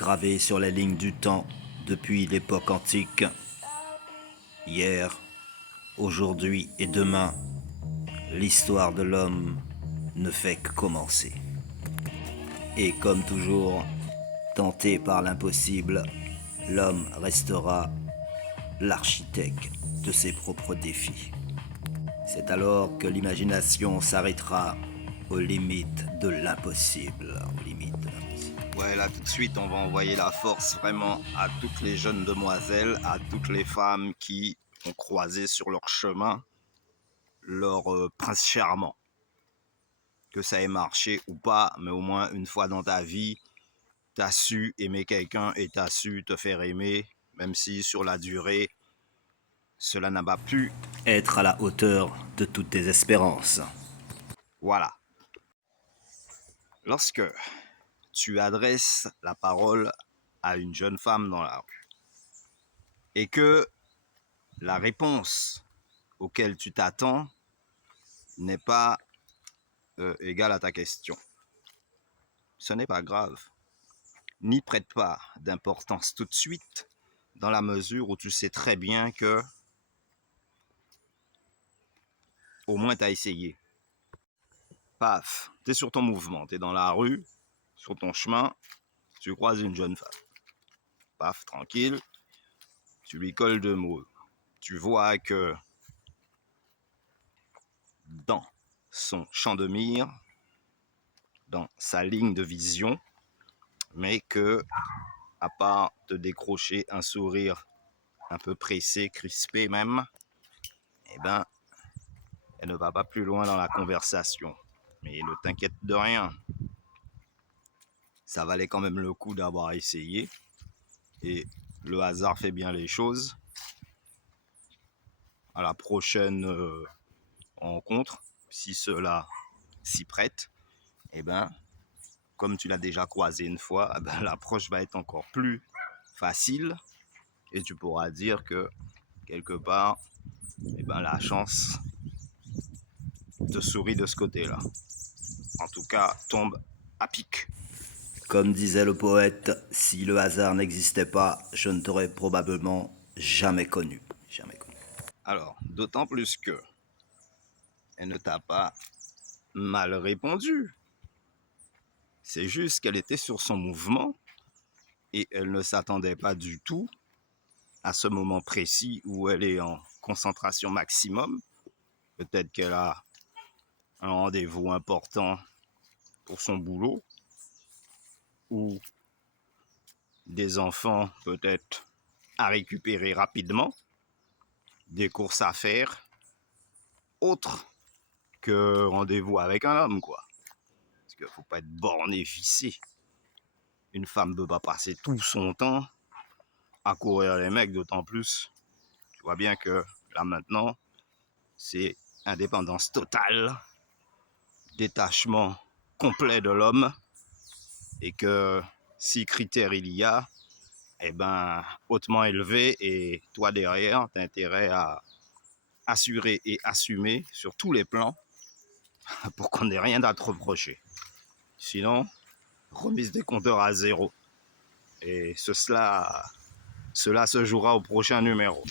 gravés sur les lignes du temps depuis l'époque antique. Hier, aujourd'hui et demain, l'histoire de l'homme ne fait que commencer. Et comme toujours, tenté par l'impossible, l'homme restera l'architecte de ses propres défis. C'est alors que l'imagination s'arrêtera aux limites de l'impossible. Ouais, là tout de suite, on va envoyer la force vraiment à toutes les jeunes demoiselles, à toutes les femmes qui ont croisé sur leur chemin leur prince charmant. Que ça ait marché ou pas, mais au moins une fois dans ta vie, t'as su aimer quelqu'un et t'as su te faire aimer, même si sur la durée, cela n'a pas pu être à la hauteur de toutes tes espérances. Voilà. Lorsque tu adresses la parole à une jeune femme dans la rue et que la réponse auquel tu t'attends n'est pas égale à ta question, ce n'est pas grave. N'y prête pas d'importance tout de suite, dans la mesure où tu sais très bien que au moins tu as essayé. Paf, tu es sur ton mouvement, tu es dans la rue, sur ton chemin, tu croises une jeune femme. Paf, tranquille, tu lui colles deux mots. Tu vois que dans son champ de mire, dans sa ligne de vision, mais que, à part te décrocher un sourire un peu pressé, crispé même, eh ben, elle ne va pas plus loin dans la conversation. Mais ne t'inquiète de rien, ça valait quand même le coup d'avoir essayé, et le hasard fait bien les choses. À la prochaine rencontre, si cela s'y prête, eh ben, comme tu l'as déjà croisé une fois, eh ben, l'approche va être encore plus facile et tu pourras dire que quelque part, eh ben, la chance te sourit de ce côté-là. En tout cas, tombe à pic. Comme disait le poète, si le hasard n'existait pas, je ne t'aurais probablement jamais connu. Jamais connu. Alors, d'autant plus que elle ne t'a pas mal répondu. C'est juste qu'elle était sur son mouvement et elle ne s'attendait pas du tout à ce moment précis où elle est en concentration maximum. Peut-être qu'elle a un rendez-vous important pour son boulot ou des enfants peut-être à récupérer rapidement, des courses à faire, autre que rendez-vous avec un homme, quoi. Parce qu'il ne faut pas être borné, vissé. Une femme ne peut pas passer tout son temps à courir les mecs, d'autant plus. Tu vois bien que là maintenant, c'est indépendance totale, détachement complet de l'homme, et que si critères il y a, eh ben, hautement élevé, et toi derrière, tu as intérêt à assurer et assumer sur tous les plans pour qu'on n'ait rien à te reprocher. Sinon, remise des compteurs à zéro. Et cela se jouera au prochain numéro.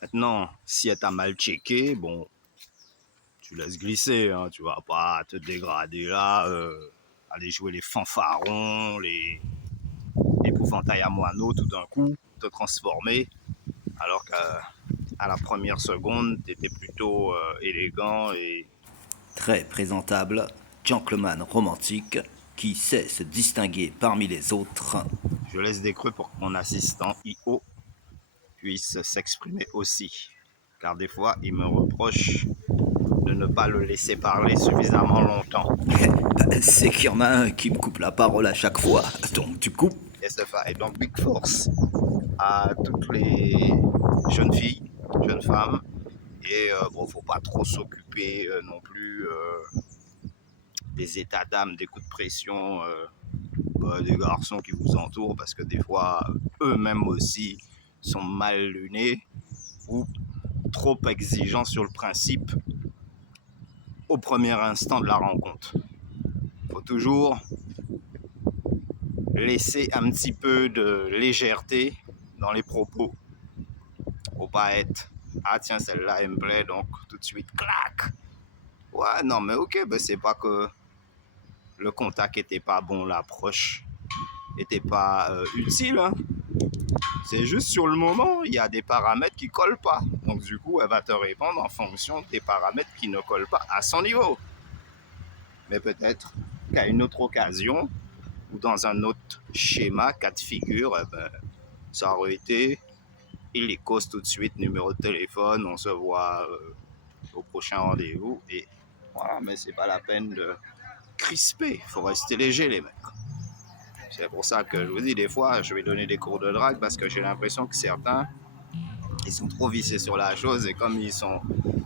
Maintenant, si elle t'a mal checké, bon, tu laisses glisser, hein, tu vas pas te dégrader là, aller jouer les fanfarons, les épouvantails à moineaux tout d'un coup, te transformer, alors qu'à la première seconde, tu étais plutôt élégant et très présentable, gentleman romantique, qui sait se distinguer parmi les autres. Je laisse des creux pour que mon assistant IO puisse s'exprimer aussi, car des fois, il me reproche de ne pas le laisser parler suffisamment longtemps. C'est qu'il y en a un qui me coupe la parole à chaque fois, donc tu coupes. Et donc big force à toutes les jeunes filles, jeunes femmes, et bon, faut pas trop s'occuper non plus des états d'âme, des coups de pression des garçons qui vous entourent, parce que des fois, eux-mêmes aussi sont mal lunés ou trop exigeants sur le principe au premier instant de la rencontre. Faut toujours laisser un petit peu de légèreté dans les propos. Faut pas être ah tiens celle-là elle me plaît donc tout de suite clac. Ouais non mais ok ben c'est pas que le contact était pas bon, l'approche était pas utile. Hein. C'est juste sur le moment il y a des paramètres qui collent pas. Donc du coup elle va te répondre en fonction des paramètres qui ne collent pas à son niveau. Mais peut-être qu'à une autre occasion ou dans un autre schéma, cas de figure, eh ben, ça aurait été il les cause tout de suite, numéro de téléphone, on se voit au prochain rendez-vous et voilà, mais c'est pas la peine de crisper, faut rester léger les mecs. C'est pour ça que je vous dis des fois, je vais donner des cours de drague parce que j'ai l'impression que certains, ils sont trop vissés sur la chose et comme ils sont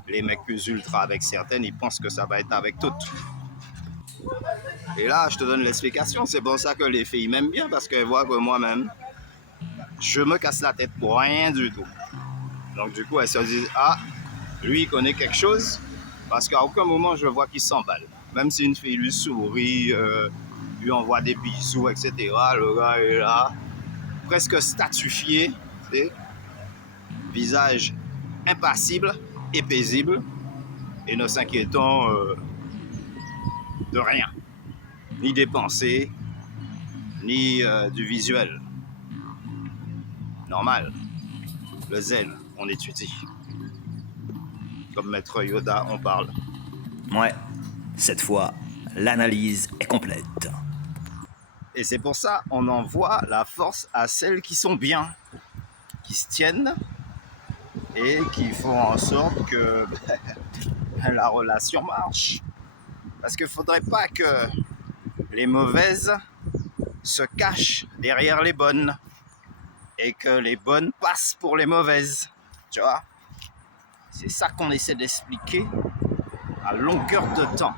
les mecs plus ultra avec certaines, ils pensent que ça va être avec toutes. Et là, je te donne l'explication, c'est pour ça que les filles m'aiment bien parce qu'elles voient que moi-même, je me casse la tête pour rien du tout. Donc du coup, elles se disent, ah, lui, il connaît quelque chose, parce qu'à aucun moment, je vois qu'il s'emballe. Même si une fille lui sourit, lui envoie des bisous, etc., le gars est là, presque statufié, visage impassible et paisible, et ne s'inquiétant de rien, ni des pensées, ni du visuel. Normal, le zen, on étudie. Comme Maître Yoda, on parle. Ouais, cette fois, l'analyse est complète. Et c'est pour ça on envoie la force à celles qui sont bien, qui se tiennent et qui font en sorte que la relation marche. Parce qu'il ne faudrait pas que les mauvaises se cachent derrière les bonnes et que les bonnes passent pour les mauvaises. Tu vois? C'est ça qu'on essaie d'expliquer à longueur de temps.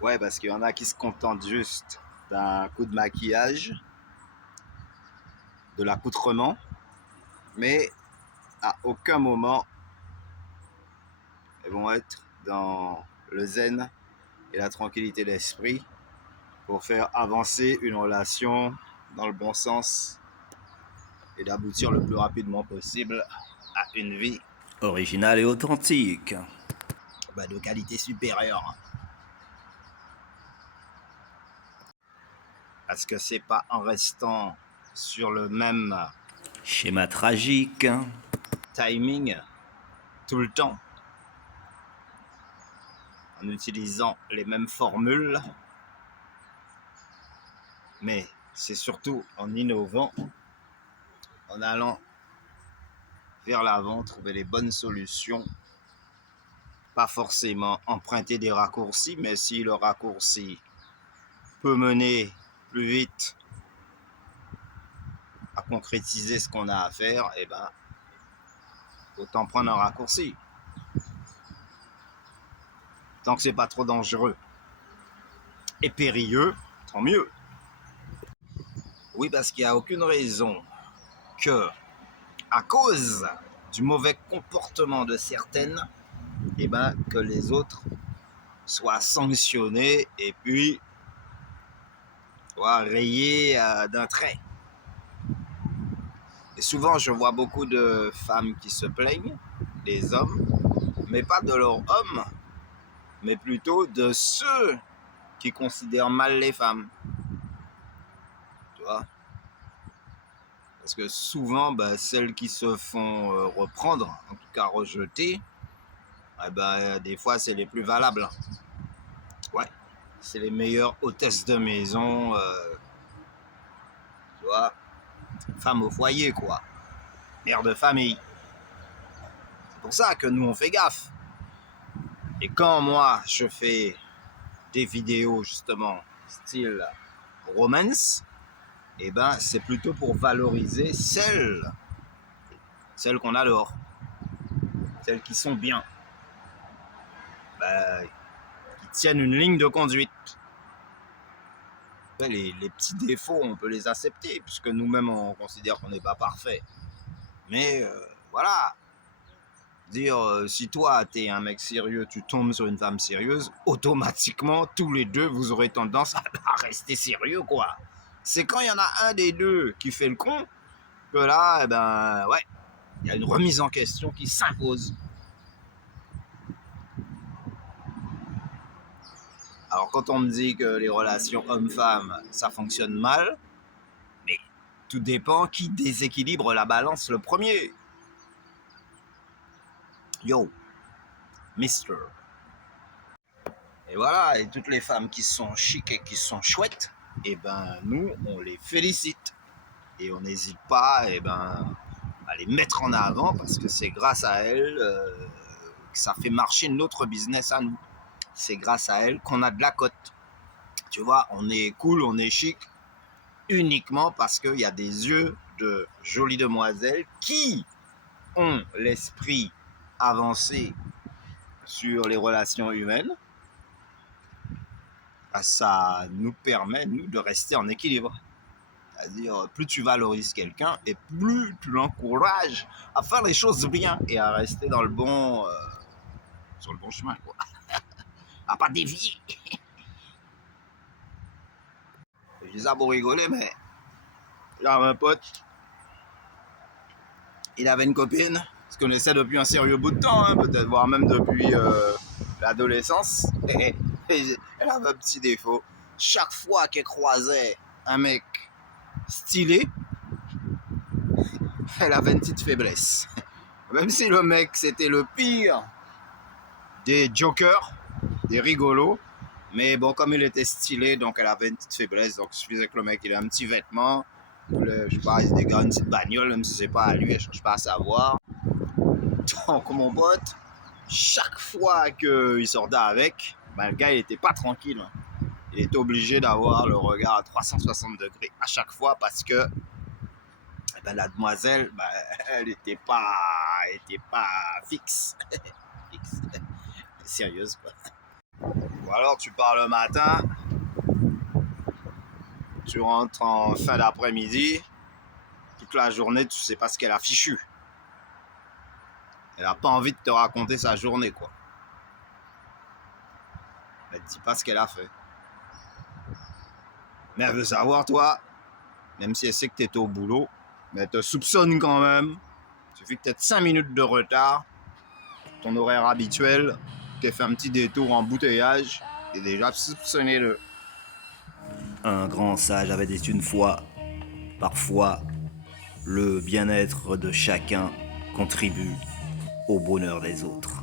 Ouais, parce qu'il y en a qui se contentent juste d'un coup de maquillage, de l'accoutrement, mais à aucun moment elles vont être dans le zen et la tranquillité d'esprit pour faire avancer une relation dans le bon sens et d'aboutir le plus rapidement possible à une vie Original et authentique. de qualité supérieure. Parce que c'est pas en restant sur le même Schéma tragique. timing tout le temps, en utilisant les mêmes formules, mais c'est surtout en innovant, en allant vers l'avant, trouver les bonnes solutions, pas forcément emprunter des raccourcis, mais si le raccourci peut mener plus vite à concrétiser ce qu'on a à faire, eh ben, autant prendre un raccourci. Tant que c'est pas trop dangereux et périlleux, tant mieux. Oui, parce qu'il n'y a aucune raison que, à cause du mauvais comportement de certaines, eh ben, que les autres soient sanctionnés et puis soient rayés d'un trait. Et souvent, je vois beaucoup de femmes qui se plaignent, des hommes, mais pas de leurs hommes, mais plutôt de ceux qui considèrent mal les femmes. Tu vois? Parce que souvent, celles qui se font reprendre, en tout cas rejeter, des fois, c'est les plus valables. Ouais, c'est les meilleures hôtesses de maison, tu vois, femmes au foyer, quoi. Mère de famille. C'est pour ça que nous, on fait gaffe. Et quand moi, je fais des vidéos, justement, style romance, eh ben, c'est plutôt pour valoriser celles qu'on adore, celles qui sont bien, qui tiennent une ligne de conduite. Les petits défauts, on peut les accepter, puisque nous-mêmes, on considère qu'on n'est pas parfait. Mais voilà, Dire, si toi, t'es un mec sérieux, tu tombes sur une femme sérieuse, automatiquement, tous les deux, vous aurez tendance à rester sérieux, quoi. C'est quand il y en a un des deux qui fait le con, que là, eh ben, ouais, il y a une remise en question qui s'impose. Alors, quand on me dit que les relations homme-femme, ça fonctionne mal, mais tout dépend qui déséquilibre la balance le premier. Yo, mister. Et voilà, et toutes les femmes qui sont chic et qui sont chouettes, et ben nous, on les félicite. Et on n'hésite pas à les mettre en avant parce que c'est grâce à elles que ça fait marcher notre business à nous. C'est grâce à elles qu'on a de la cote. Tu vois, on est cool, on est chic uniquement parce qu'il y a des yeux de jolies demoiselles qui ont l'esprit avancé sur les relations humaines. Ça nous permet, nous, de rester en équilibre. C'est-à-dire, plus tu valorises quelqu'un et plus tu l'encourages à faire les choses bien et à rester dans le bon, sur le bon chemin, quoi. À pas dévier. Je dis ça pour rigoler, mais j'avais un pote, il avait une copine, il se connaissait depuis un sérieux bout de temps, hein, peut-être, voire même depuis l'adolescence. Et elle avait un petit défaut. Chaque fois qu'elle croisait un mec stylé, elle avait une petite faiblesse. Même si le mec, c'était le pire des jokers, des rigolos, mais bon, comme il était stylé, donc elle avait une petite faiblesse, donc il suffisait que le mec il ait un petit vêtement, je sais pas, il se dégage une petite bagnole, même si c'est pas à lui, elle cherche pas à savoir. Donc mon pote, chaque fois qu'il sortait avec, le gars il était pas tranquille. Il était obligé d'avoir le regard à 360 degrés à chaque fois parce que la demoiselle, elle était pas fixe. Fixe. Sérieuse, quoi. Ou alors tu pars le matin, tu rentres en fin d'après-midi, toute la journée tu sais pas ce qu'elle a fichu. Elle a pas envie de te raconter sa journée, quoi. Elle te dit pas ce qu'elle a fait. Mais elle veut savoir, toi, même si elle sait que tu es au boulot, mais elle te soupçonne quand même. Il suffit que tu aies 5 minutes de retard, ton horaire habituel, tu fait un petit détour en embouteillage, et déjà soupçonné le. Un grand sage avait dit une fois, parfois, le bien-être de chacun contribue au bonheur des autres.